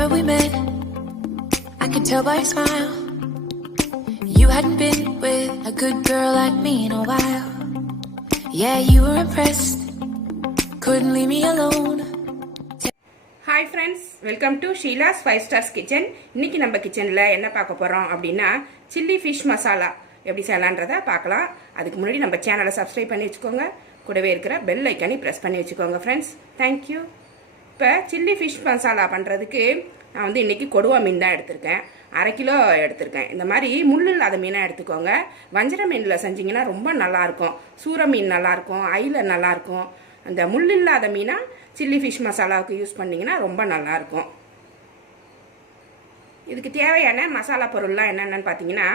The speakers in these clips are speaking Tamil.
Remember we met, I could tell by your smile. You hadn't been with a good girl like me in a while. Yeah, you were impressed, couldn't leave me alone. Hi friends, welcome to Sheila's 5 Stars Kitchen. இன்னைக்கு நம்ம கிச்சன்ல என்ன பார்க்க போறோம் அப்படினா சில்லி ஃபிஷ் மசாலா எப்படி செய்யலாம்ன்றத பார்க்கலாம். அதுக்கு முன்னாடி நம்ம சேனலை சப்ஸ்கிரைப் பண்ணி வெச்சுக்கோங்க. கூடவே இருக்கிற பெல் ஐகானை பிரஸ் பண்ணி வெச்சுக்கோங்க फ्रेंड्स. Thank you. இப்போ சில்லி ஃபிஷ் மசாலா பண்றதுக்கு நான் வந்து இன்னைக்கு கொடுவா மீன் தான் எடுத்துர்க்கேன். 1/2 கிலோ எடுத்துர்க்கேன். இந்த மாதிரி முள் இல்லாத மீனா எடுத்துக்கோங்க. வஞ்சர மீன்ல செஞ்சீங்கன்னா ரொம்ப நல்லா இருக்கும். சூர மீன் நல்லா இருக்கும், ஐல நல்லா இருக்கும். அந்த முள் இல்லாத மீனா சில்லி ஃபிஷ் மசாலாவுக்கு யூஸ் பண்ணிங்கன்னா ரொம்ப நல்லாயிருக்கும். இதுக்கு தேவையான மசாலா பொருள்லாம் என்னென்னு பார்த்தீங்கன்னா,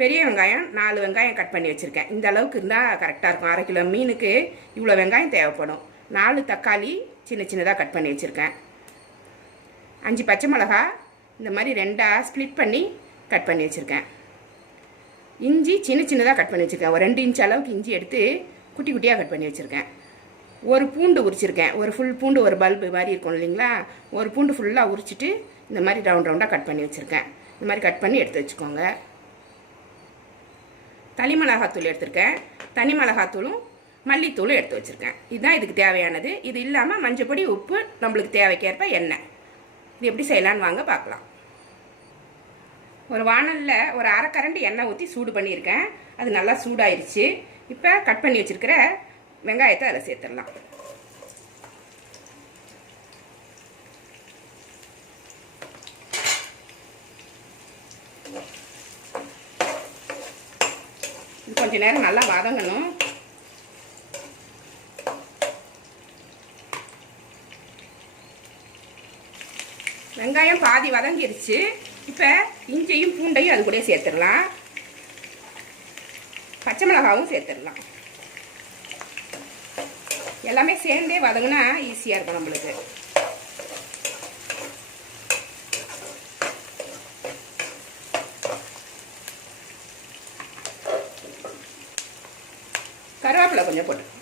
பெரிய வெங்காயம் 4 வெங்காயம் கட் பண்ணி வச்சுருக்கேன். இந்த அளவுக்கு இருந்தால் கரெக்டாக இருக்கும். 1/2 கிலோ மீனுக்கு இவ்வளோ வெங்காயம் தேவைப்படும். 4 தக்காளி சின்ன சின்னதாக கட் பண்ணி வச்சுருக்கேன். 5 பச்சை மிளகா இந்த மாதிரி 2ஆக ஸ்ப்ளிட் பண்ணி கட் பண்ணி வச்சுருக்கேன். இஞ்சி சின்ன சின்னதாக கட் பண்ணி வச்சுருக்கேன். ஒரு 2 இன்ச் அளவுக்கு இஞ்சி எடுத்து குட்டி குட்டியாக கட் பண்ணி வச்சுருக்கேன். ஒரு பூண்டு உரிச்சிருக்கேன். ஒரு ஃபுல் பூண்டு, ஒரு பல்பு மாதிரி இருக்கும் இல்லைங்களா, ஒரு பூண்டு ஃபுல்லாக உரிச்சிட்டு இந்த மாதிரி ரவுண்டாக கட் பண்ணி வச்சுருக்கேன். இந்த மாதிரி கட் பண்ணி எடுத்து வச்சுக்கோங்க. தனி மிளகாத்தூள் எடுத்துருக்கேன். தனி மிளகாத்தூளும் மல்லித்தூளும் எடுத்து வச்சுருக்கேன். இதுதான் இதுக்கு தேவையானது. இது இல்லாமல் மஞ்சப்பொடி, உப்பு, நம்மளுக்கு தேவைக்கேற்ப எண்ணெய். இது எப்படி செய்யலான்னு வாங்க பார்க்கலாம். ஒரு வானலில் ஒரு 1/2 கரண்டி எண்ணெய் ஊற்றி சூடு பண்ணியிருக்கேன். அது நல்லா சூடாயிருச்சு. இப்போ கட் பண்ணி வச்சுருக்கிற வெங்காயத்தை அதில் சேர்த்துடலாம். இது கொஞ்ச நேரம் நல்லா வதங்கணும். வெங்காயம் பாதி வதங்கிருச்சு. இப்போ இஞ்சியும் பூண்டையும் அது கூட சேர்த்துடலாம். பச்சை மிளகாவும் சேர்த்துடலாம். எல்லாமே சேர்ந்தே வதங்கினா ஈஸியாக இருக்கும் நம்மளுக்கு. கருவேப்பிலை கொஞ்சம் போட்டு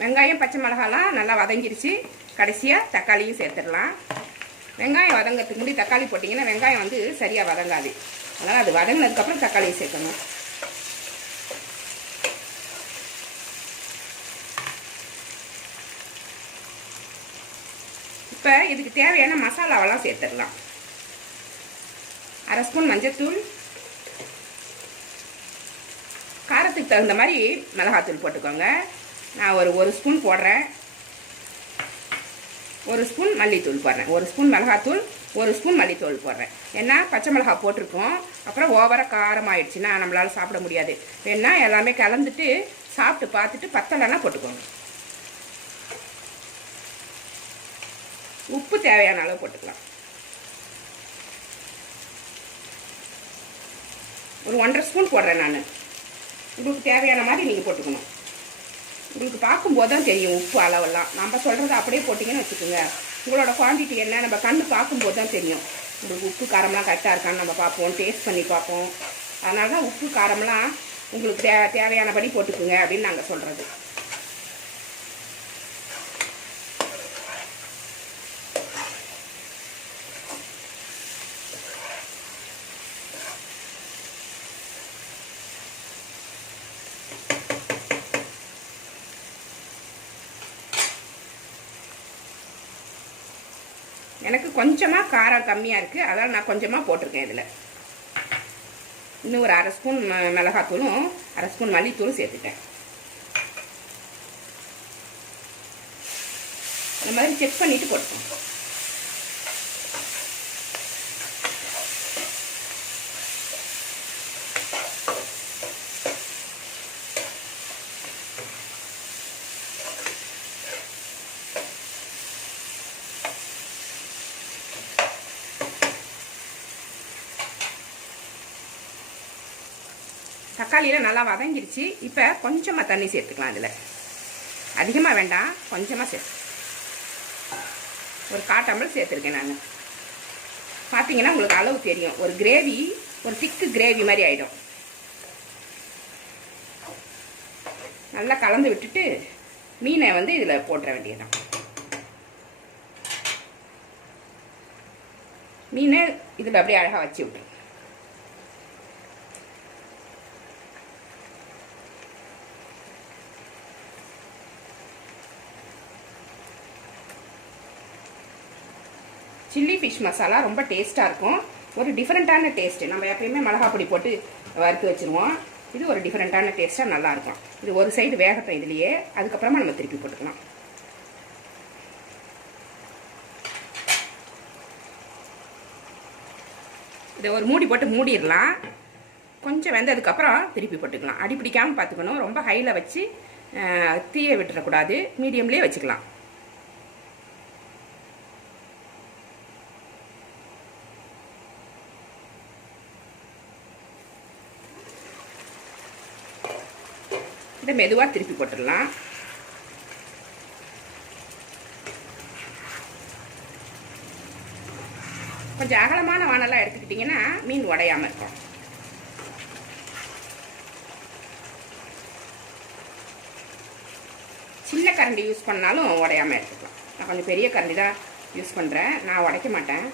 வெங்காயம் பச்சை மிளகாலாம் நல்லா வதங்கிருச்சு. கடைசியாக தக்காளியும் சேர்த்துடலாம். வெங்காயம் வதங்கிறதுக்கு முன்னாடி தக்காளி போட்டிங்கன்னா வெங்காயம் வந்து சரியாக வதங்காது. அதனால் அது வதங்கினதுக்கப்புறம் தக்காளியை சேர்க்கணும். இப்போ இதுக்கு தேவையான மசாலாவெல்லாம் சேர்த்துடலாம். 1/2 ஸ்பூன் மஞ்சத்தூள், காரத்துக்கு தகுந்த மாதிரி மிளகாத்தூள் போட்டுக்கோங்க. நான் ஒரு ஸ்பூன் போடுறேன். 1 ஸ்பூன் மல்லித்தூள் போடுறேன். 1 ஸ்பூன் மிளகாத்தூள், 1 ஸ்பூன் மல்லித்தூள் போடுறேன். ஏன்னா பச்சை மிளகா போட்டிருக்கோம். அப்புறம் ஓவராக காரம் ஆயிடுச்சுன்னா நம்மளால சாப்பிட முடியாது. வேணா எல்லாமே கலந்துட்டு சாப்பிட்டு பார்த்துட்டு பத்தலைன்னா போட்டுக்கோங்க. உப்பு தேவையான அளவு போட்டுக்கலாம். ஒரு 1/2 ஸ்பூன் போடுறேன் நான். உங்களுக்கு தேவையான மாதிரி நீங்கள் போட்டுக்கணும். உங்களுக்கு பார்க்கும்போது தான் தெரியும் உப்பு அளவெல்லாம். நம்ம சொல்கிறத அப்படியே போட்டிங்கன்னு வச்சுக்கோங்க, உங்களோட குவான்டிட்டி என்ன நம்ம கண்ணு பார்க்கும்போது தான் தெரியும். உங்களுக்கு உப்பு காரம்லாம் கரெக்டாக இருக்கான்னு நம்ம பார்ப்போம், டேஸ்ட் பண்ணி பார்ப்போம். அதனால தான் உப்பு காரம்லாம் உங்களுக்கு தேவையானபடி போட்டுக்குங்க அப்படின்னு நாங்கள் சொல்கிறது. எனக்கு கொஞ்சமாக காரம் கம்மியாக இருக்குது, அதனால் நான் கொஞ்சமாக போட்டிருக்கேன். இதில் இன்னும் ஒரு 1/2 ஸ்பூன் மிளகாத்தூளும் 1/2 ஸ்பூன் மல்லித்தூளும் சேர்த்துட்டேன். இந்த மாதிரி செக் பண்ணிவிட்டு போட்டுக்கோங்க. தக்காளியில் நல்லா வதங்கிருச்சு. இப்போ கொஞ்சமாக தண்ணி சேர்த்துக்கலாம். அதில் அதிகமாக வேண்டாம், கொஞ்சமாக சேர்த்து. ஒரு 1/4 டம்ளர் சேர்த்துருக்கேன் நான். பார்த்தீங்கன்னா உங்களுக்கு அளவு தெரியும். ஒரு கிரேவி, ஒரு திக்கு கிரேவி மாதிரி ஆகிடும். நல்லா கலந்து விட்டுட்டு மீனை வந்து இதில் போட்டுற வேண்டியதுதான். மீனை இதில் அப்படியே அழகாக வச்சு விட்டு சில்லி ஃபிஷ் மசாலா ரொம்ப டேஸ்ட்டாக இருக்கும். ஒரு டிஃப்ரெண்ட்டான டேஸ்ட்டு. நம்ம எப்பயுமே மிளகா பொடி போட்டு வறுத்து வச்சுருவோம். இது ஒரு டிஃப்ரெண்ட்டான டேஸ்ட்டாக நல்லாயிருக்கும். இது ஒரு சைடு வேகட்டும் இதுலேயே, அதுக்கப்புறமா நம்ம திருப்பி போட்டுக்கலாம். இதை ஒரு மூடி போட்டு மூடிடலாம். கொஞ்சம் வெந்ததுக்கப்புறம் திருப்பி போட்டுக்கலாம். அடி பிடிக்காமல் பார்த்துக்கணும். ரொம்ப ஹையில் வச்சு தீயை விட்டுறக்கூடாது. மீடியம்லேயே வச்சுக்கலாம். இதை மெதுவாக திருப்பி போட்டுடலாம். கொஞ்சம் அகலமான வானெல்லாம் எடுத்துக்கிட்டிங்கன்னா மீன் உடையாமல் இருக்கும். சின்ன கரண்டி யூஸ் பண்ணாலும் உடையாமல் எடுத்துக்கலாம். நான் கொஞ்சம் பெரிய கரண்டி தான் யூஸ் பண்ணுறேன். நான் உடைக்க மாட்டேன்.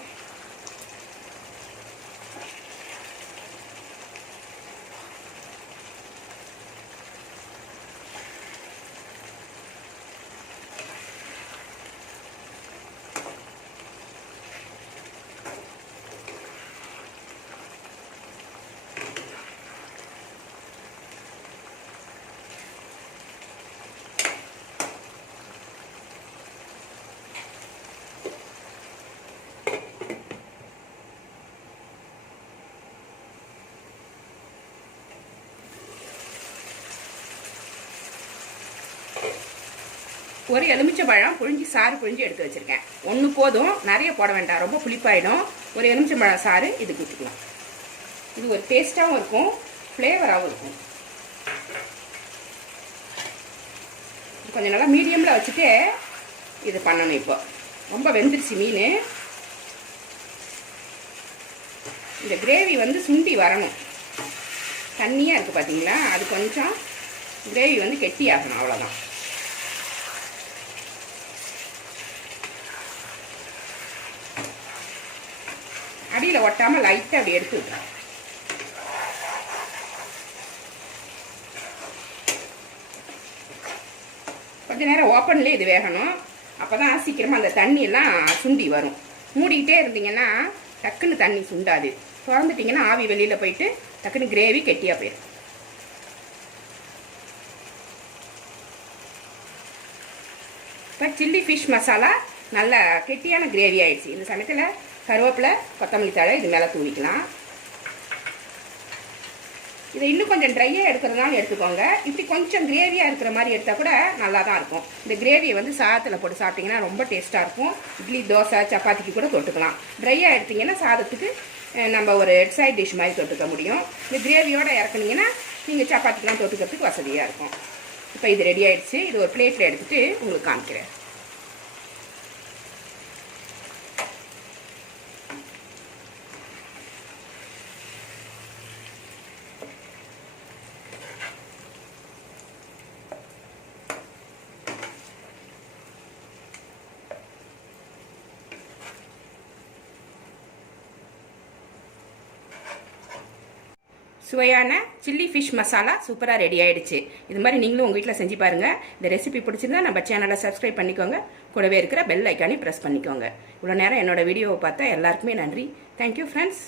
ஒரு எலுமிச்சை பழம் புழிஞ்சி சாறு புழிஞ்சி எடுத்து வச்சுருக்கேன். ஒன்று போதும், நிறைய போட வேண்டாம், ரொம்ப புளிப்பாயிடும். ஒரு எலுமிச்சை பழம் சாறு இதுக்கு ஊற்றிக்கலாம். இது ஒரு டேஸ்ட்டாகவும் இருக்கும், ஃப்ளேவராகவும் இருக்கும். கொஞ்சம் நல்லா மீடியமில் வச்சுட்டு இது பண்ணணும். இப்போ ரொம்ப வெந்துருச்சு மீன். இந்த கிரேவி வந்து சுண்டி வரணும். தண்ணியாக இருக்குது பார்த்தீங்களா, அது கொஞ்சம் கிரேவி வந்து கெட்டி ஆகணும், அவ்வளோதான். அடியில் ஒட்டாமல் லைட்டாக அப்படி எடுத்து விட்டுறோம். கொஞ்ச நேரம் ஓப்பன்லேயே இது வேகணும். அப்போ தான் சீக்கிரமாக அந்த தண்ணியெல்லாம் சுண்டி வரும். மூடிக்கிட்டே இருந்தீங்கன்னா டக்குன்னு தண்ணி சுண்டாது. திறந்துட்டிங்கன்னா ஆவி வெளியில் போயிட்டு டக்குன்னு கிரேவி கெட்டியாக போயிடும். இப்போ சில்லி ஃபிஷ் மசாலா நல்ல கெட்டியான கிரேவி ஆயிடுச்சு. இந்த சமயத்தில் கருவேப்பிலை, கொத்தமல்லி தழை இது மேலே தூவிக்கலாம். இதை இன்னும் கொஞ்சம் ட்ரையாக எடுக்கிறதுனால எடுத்துக்கோங்க. இப்படி கொஞ்சம் கிரேவியாக இருக்கிற மாதிரி எடுத்தால் கூட நல்லா தான் இருக்கும். இந்த கிரேவியை வந்து சாதத்தில் போட்டு சாப்பிட்டிங்கன்னா ரொம்ப டேஸ்ட்டாக இருக்கும். இட்லி, தோசை, சப்பாத்திக்கு கூட தொட்டுக்கலாம். ட்ரையாக எடுத்திங்கன்னா சாதத்துக்கு நம்ம ஒரு சைட் டிஷ் மாதிரி தொட்டுக்க முடியும். இந்த கிரேவியோடு இறக்குனீங்கன்னா நீங்கள் சப்பாத்திக்கெலாம் தொட்டுக்கிறதுக்கு வசதியாக இருக்கும். இப்போ இது ரெடி ஆகிடுச்சு. இது ஒரு பிளேட்டில் எடுத்துகிட்டு உங்களுக்கு காமிக்கிறேன். சுவையான சில்லி ஃபிஷ் மசாலா சூப்பராக ரெடி ஆகிடுச்சு. இது மாதிரி நீங்களும் உங்கள் வீட்டில் செஞ்சு பாருங்கள். இந்த ரெசிபி பிடிச்சிருந்தா நம்ம சேனலை சப்ஸ்கிரைப் பண்ணிக்கோங்க. கூடவே இருக்கிற பெல் ஐக்கானே ப்ரெஸ் பண்ணிக்கோங்க. இவ்வளோ நேரம் என்னோடய வீடியோவை பார்த்தா எல்லாருக்குமே நன்றி. Thank you friends.